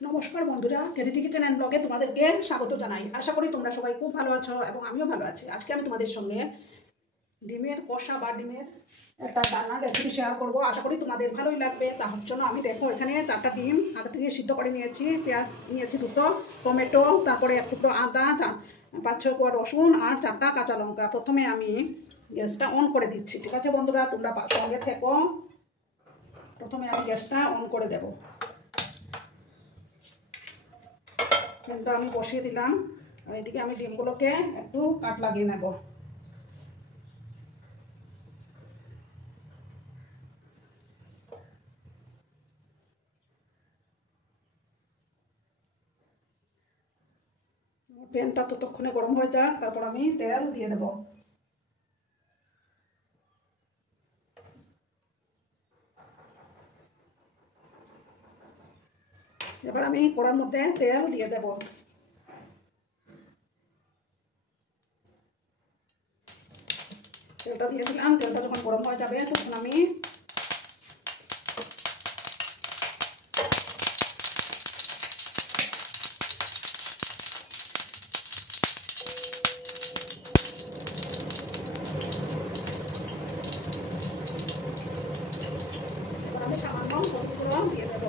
নমস্কার বন্ধুরা, ক্রেডিটি kitchen and ব্লগে তোমাদেরকে স্বাগত জানাই। আশা করি তোমরা সবাই খুব ভালো আছো এবং আমিও ভালো আছি। আজকে আমি তোমাদের সঙ্গে ডিমের কষা বা ডিমের একটা রান্নার রেসিপি শেয়ার করব। আশা করি তোমাদের ভালোই লাগবে। তার জন্য আমি দেখো এখানে 4টা ডিম আগে থেকে সিদ্ধ করে নিয়েছি, পেঁয়াজ নিয়েছি 2টো, টমেটো, তারপরে 1 টুকরো আদা, 5-6 কোয়া রসুন আর 4টা কাঁচা লঙ্কা। প্রথমে আমি গ্যাসটা অন করে দিচ্ছি। ঠিক আছে বন্ধুরা, তোমরা সঙ্গে থেকো। প্রথমে আমি গ্যাসটা অন করে দেবো। ফ্যানটা আমি বসিয়ে দিলাম আর এদিকে আমি ডিমগুলোকে একটু কাট লাগিয়ে নেব। প্যানটা ততক্ষণে গরম হয়ে যাক, তারপর আমি তেল দিয়ে দেব। এবার আমি কড়ার মধ্যে তেল দিয়ে দেব। তেলটা দিয়ে দিলাম। তেলটা যখন গরম হয়ে যাবে তখন আমি সামান্য হলুদ গুঁড়ো দিয়ে দেব।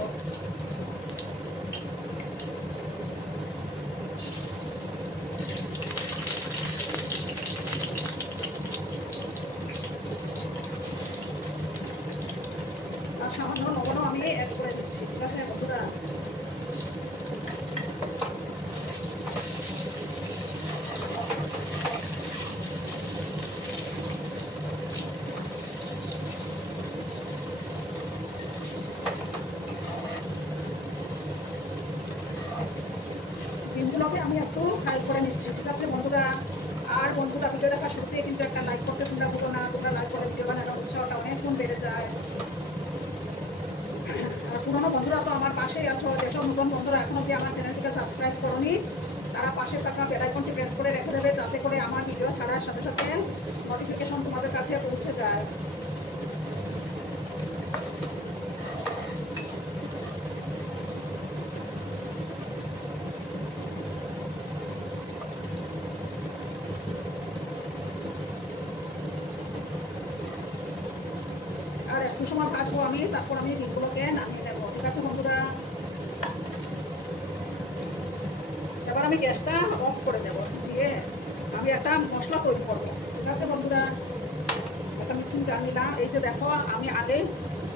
আর সামান্য লবণও আমি অ্যাড করে দিচ্ছি। ঠিক আছে বন্ধুরা, ডিমগুলোকে আমি একটু ফ্রাই করে নিচ্ছি। ঠিক আছে বন্ধুরা, আর বন্ধুরা ভিডিও দেখা শুরুতে কিন্তু একটা লাইক করতে তোমরা ভুলো না। তোমরা লাইক করে ভিডিও বানানোর উৎসাহটা অনেক গুণ বেড়ে যায়। আর পুরোনো বন্ধুরা তো আমার পাশেই আছো। যেসব নতুন বন্ধুরা এখন অব্দি আমার চ্যানেলটিকে সাবস্ক্রাইব করোনি, তারা পাশে থাকা বেল আইকনটি প্রেস করে রেখে দেবে, যাতে করে আমার ভিডিও ছাড়ার সাথে সাথে নোটিফিকেশন তোমাদের কাছে পৌঁছে যায়। আর একটু সময় ভাজবো আমি, তারপর আমি ডিমগুলোকে নামিয়ে নেবো। ঠিক আছে বন্ধুরা, এবার আমি গ্যাসটা অফ করে দেবো। দিয়ে আমি একটা মশলা তৈরি করবো। ঠিক আছে বন্ধুরা, একটা মিক্সিং জার নিলাম। এই যে দেখো, আমি আগে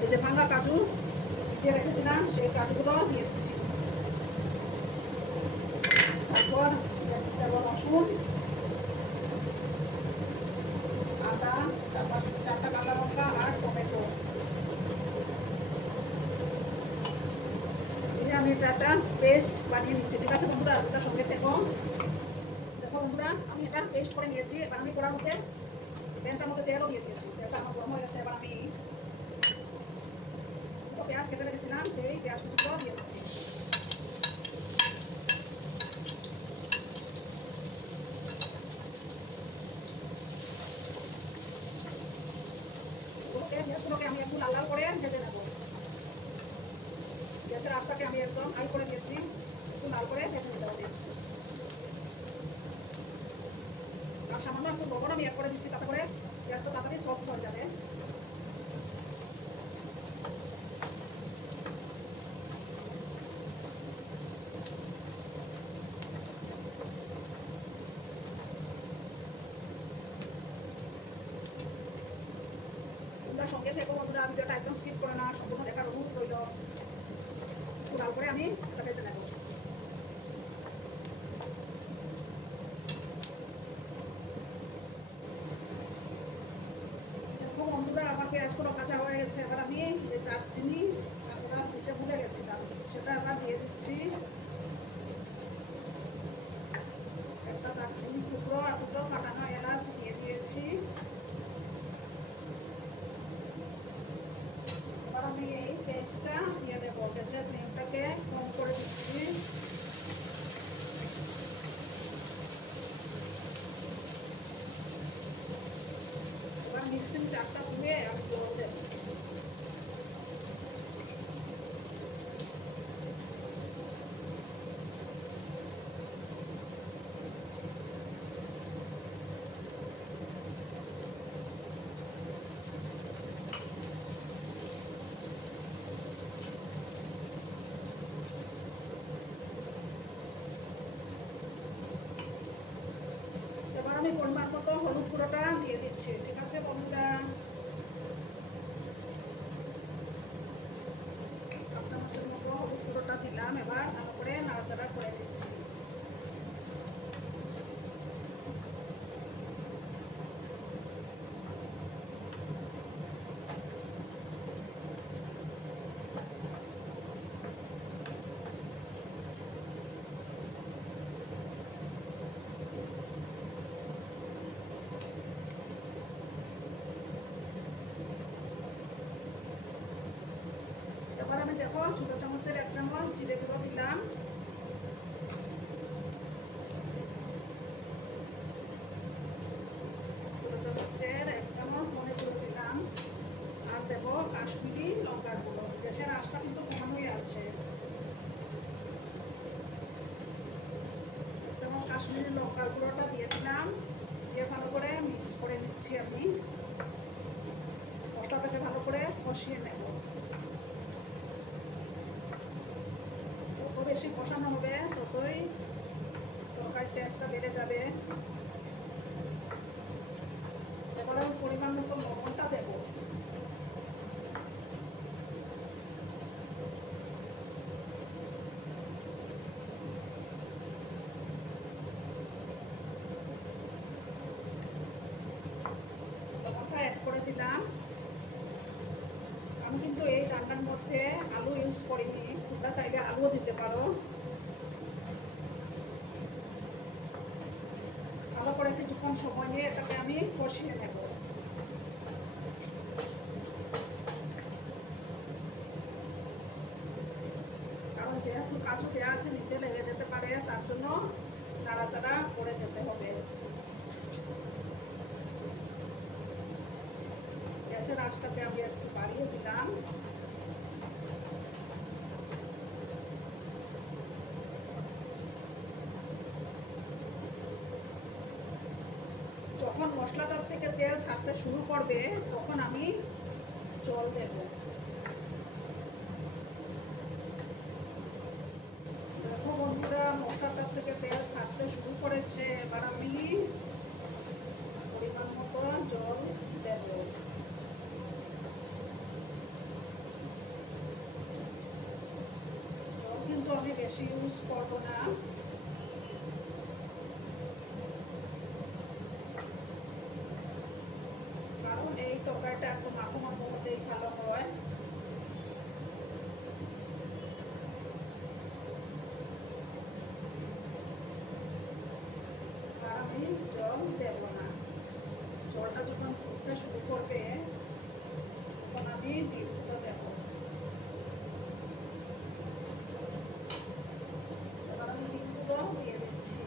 এই যে ভাঙা কাজু ভিজিয়ে রেখেছিলাম, সেই কাজুগুলো দিয়ে দিচ্ছি। তারপর দেবো রসুন, আদা, 4টা কাঁচা লঙ্কা আর টমেটো। আমি এটা একটা পেস্ট বানিয়ে নিচ্ছি। ঠিক আছে বন্ধুরা, ওটার সঙ্গে দেখো বন্ধুরা, আমি এটা পেস্ট করে নিয়েছি। এবার আমি কড়ার মধ্যে প্যানটার মধ্যে তেলও দিয়ে দিয়েছি। তেলটা আমার গরম হয়ে গেছে। এবার আমি পেঁয়াজ কেটে রেখেছিলাম, সেই পেঁয়াজ কুচিগুলো দিয়ে দিচ্ছি। পেঁয়াজগুলোকে আমি একটু লাল লাল করে ভেজে নেবো। গ্যাসের আঁচটাকে আমি একদম হাই করে দিয়েছি, একটু লাল করে ভেজে নিতে হবে। আর সামান্য একটু লবণ আমি অ্যাড করে দিচ্ছি, তাতে করে পেঁয়াজটা তাড়াতাড়ি সফট হয়ে যাবে। তোমরা সঙ্গে থেকো বন্ধুরা, ভিডিওটা একদম স্কিপ করে না, সম্পূর্ণ দেখার অনুরোধ রইল। একটু লাল করে আমি এটা ভেজে নেবো। বন্ধুরা, আমার পেঁয়াজগুলো ভাজা হয়ে গেছে। এবার আমি দারচিনি আর এলাচ দিতে ভুলে গেছিলাম, সেটা আবার দিয়ে দিচ্ছি। একটা দারচিনি টুকরো আর 2টো কাটানো এলাচ দিয়ে দিয়েছি। এবার আমি এই পেস্টটা দিয়ে দেবো। গ্যাসের ফ্লেমটাকে কম করে দিচ্ছি। এবার মিক্সিং জারটা ধুয়ে আমি জল দেবো। পরিমাণ মতো হলুদ গুঁড়োটা দিয়ে দিচ্ছি। ঠিক আছে বন্ধুরা, হাফ চামচের মতো হলুদ গুঁড়োটা দিলাম। এবার ভালো করে নাড়াচাড়া করে দিচ্ছি। এবার আমি দেখো ছোট চামচের 1 চামচ জিরে গুঁড়ো দিলাম। ছোট চামচের 1 চামচ ধনে গুঁড়ো দিলাম। আর দেবো কাশ্মীরি লঙ্কার গুঁড়ো। গ্যাসের আঁচটা কিন্তু কমানোই আছে। 1 চামচ কাশ্মীরি লঙ্কার গুঁড়োটা দিয়ে দিলাম। দিয়ে ভালো করে মিক্স করে নিচ্ছি। আমি মশলাটাকে ভালো করে কষিয়ে নেব। যত বেশি কষানো হবে ততই তরকারির টেস্টটা বেড়ে যাবে। এবার আমি পরিমাণ মতো লবণটা দেব। লবণটা অ্যাড করে দিলাম। আমি কিন্তু এই রান্নার মধ্যে আলু ইউজ করিনি, তোমরা চাইলে আলুও দিতে পারো। ভালো করে কিছুক্ষণ সময় নিয়ে এটাকে আমি কষিয়ে নেব। কারণ যেহেতু কাজু দেওয়া আছে নিচে লেগে যেতে পারে, তার জন্য নাড়াচাড়া করে যেতে হবে। গ্যাসের আঁচটাকে আমি একটু বাড়িয়ে দিলাম। যখন মশলাটার থেকে তেল ছাড়তে শুরু করবে তখন আমি জল দেব। দেখো বন্ধুরা, মশলাটার থেকে তেল ছাড়তে শুরু করেছে। এবার আমি পরিমাণ মতো জল দেব। জল কিন্তু আমি বেশি ইউজ করবো না। কারণ এই তরকারিটা একটু মাখো মাখো হতেই ভালো হয়। আর আমি জল দেব না। জলটা যখন ফুটতে শুরু করবে তখন আমি ডিমগুলো দেব। এবার আমি ডিমগুলো দিয়ে দিচ্ছি।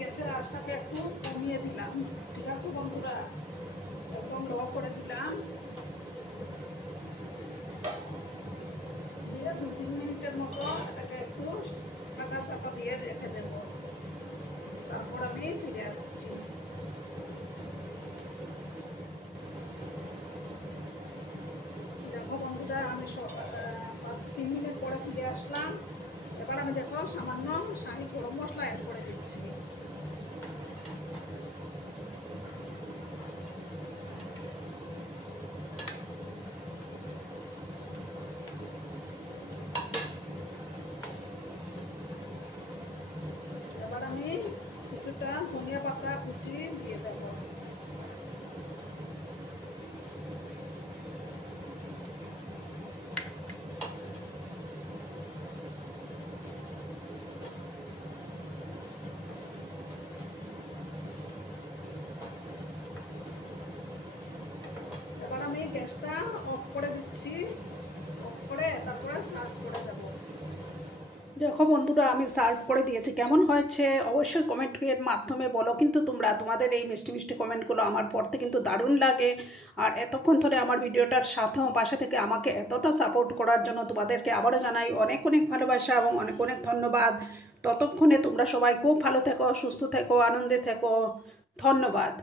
গ্যাসের আঁচটাকে একটু কমিয়ে দিলাম। ঠিক আছে বন্ধুরা, একদম লো করে দিলাম। দিয়ে 2-3 মিনিটের মতো এটাকে একটু ঢাকা চাপা দিয়ে রেখে দেব। তারপর আমি ফিরে আসছি। দেখো বন্ধুরা, আমি 3 মিনিট পরে ফিরে আসলাম। এবার আমি দেখো সামান্য শাহি গরম মশলা অ্যাড করে দিচ্ছি। এবার আমি কিছুটা ধনিয়া পাতা কুচি দিয়ে দেব। গ্যাসটা অফ করে দিচ্ছি। অফ করে তারপরে সার্ভ করে দেব। দেখো বন্ধুরা, আমি সার্ভ করে দিয়েছি, কেমন হয়েছে অবশ্যই কমেন্টের মাধ্যমে বলো। কিন্তু তোমরা তোমাদের এই মিষ্টি মিষ্টি কমেন্টগুলো আমার পড়তে কিন্তু দারুণ লাগে। আর এতক্ষণ ধরে আমার ভিডিওটার সাথেও পাশে থেকে আমাকে এতটা সাপোর্ট করার জন্য তোমাদেরকে আবারও জানাই অনেক অনেক ভালোবাসা এবং অনেক অনেক ধন্যবাদ। ততক্ষণে তোমরা সবাই খুব ভালো থেকো, সুস্থ থেকো, আনন্দে থেকো। ধন্যবাদ।